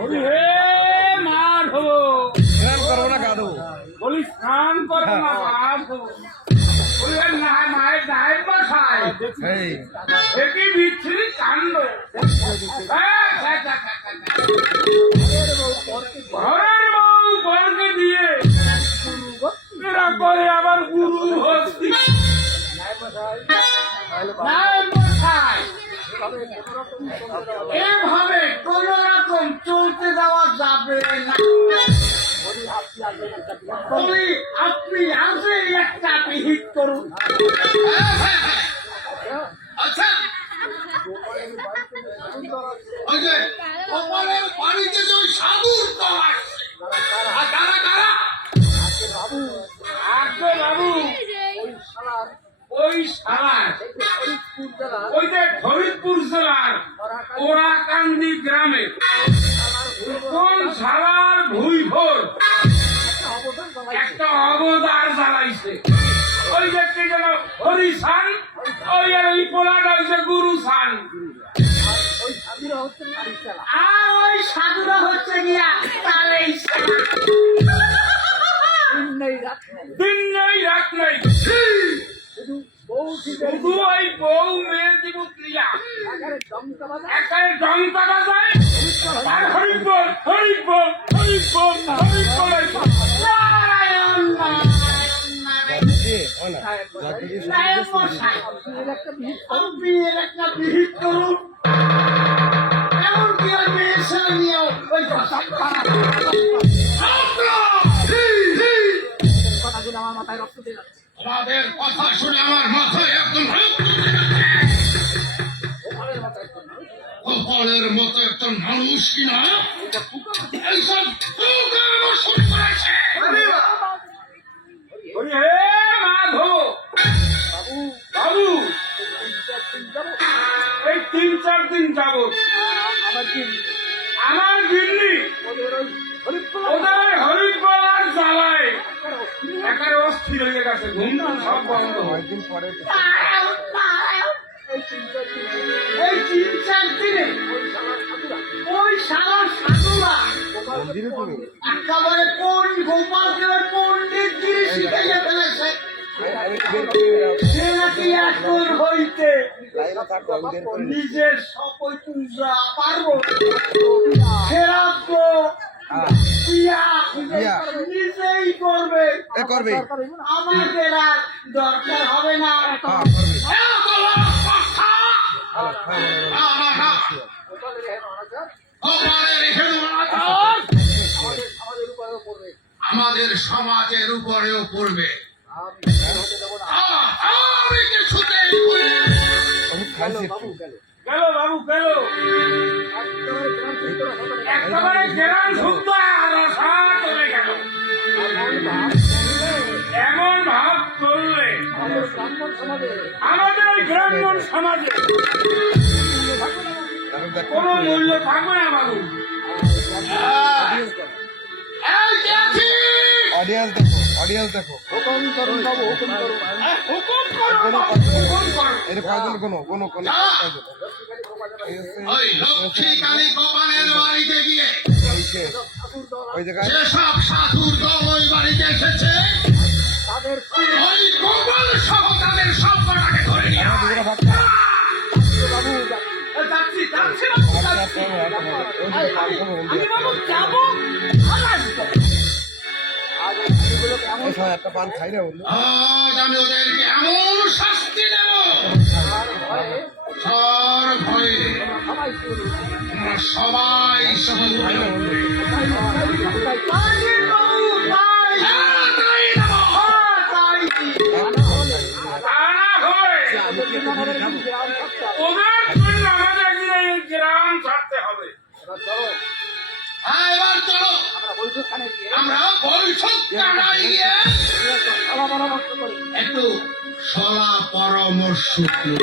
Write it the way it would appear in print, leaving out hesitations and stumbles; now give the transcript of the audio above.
বলি হে মাধব, স্নান করবো না গা দেবো? বলি স্নান করবো না মাধব, বলি মায়ের ডায়ের বাসায় এই একই বিচ্ছিরি কাণ্ড। ঘরের বউ বরকে দিয়ে এরা করে আবার গুরু হস্তি। এভাবে কোন রকম চলতে দেওয়া যাবে না। আপনি আসে একটা বিহিত করুন। আচ্ছা কপালের বাড়িতে যে ওই সাধুর দল আসছে, আর কারা কারা? আগে বাবু ওই শালার ওই যে ফরিদপুর জেলার ওরাকান্দি গ্রামে কোন শালার ভুই ভোর একটা অবদার জ্বালাইছে। ওই যে কে যেন হরিসান, ওই আর ওই পোলাটা হইছে গুরু সান, আর ওই সাধুরা হচ্ছে গিয়া তারেই দিন নেই রাত নেই, শুধু ওই বউ মেয়ের দিব ক্রিয়া একাই ডঙ্কা বাজায় আর হরিবল হরিবল হরিবল হরিবল। নারায়ণ নারায়ণ মশাই, আপনি এর একটা বিহিত করুন। এমনকি ওই মেয়ের ছেলে নিয়েও ওই আমার মাথায় রক্ত দিয়ে যাচ্ছে। তোমাদের কথা শুনে আমার মাথায় একদম কপালের মতো একটা মানুষ কিনা এইসব শুরু করেছে। হে মাধব বাবু, এই ৩-৪ দিন যাবত আমার দিল্লি ওদের হরিবলার জ্বালায় একেবারে অস্থির হয়ে গেছে, ঘুম সব বন্ধ। কয়েকদিন পরে এই ৩-৪ দিনে ওই সারা সাধুরা মন্দিরে তুমি একেবারে কোন গোপালকে পণ্ডিত গিরি শিখাইয়া ফেলেছে। সে নাকি এখন হইতে নিজের সকল পূজা পার্বণ সেরাব্য নিজেই করবে, আমাদের আর দরকার হবে না। আমাদের সমাজের উপরেও পড়বে। গেল বাবু গেল, একেবারে গ্রাম শুদ্ধ চলে গেল। এমন ভাব করলে আমাদের ওই গ্রাম্যন সমাজে কোন মূল্য থাকবে না বাবু। অডিয়েন্স দেখো, অডিয়েন্স দেখো। হুকুম করো, হুকুম করো, এর কয়জন কোনো ওই লক্ষ্মী কালী গোপালের বাড়িতে গিয়ে ওই জায়গায় যেসব সাধুর দল ওই বাড়িতে এসেছে ওই গোপাল সহ তাদের সব কটাকে ধরে নিয়ে একটা পান খাই না বন্ধু। আজ আমি ওদেরকে এমন শাস্তি দেব সর ভয়ে তোমরা সবাই সহজ ভয় করবে। গ্রাম ছাড়তে হবে। হ্যাঁ এবার চলো আমরা বৈঠকখানায় গিয়ে একটু সলা পরামর্শ করি।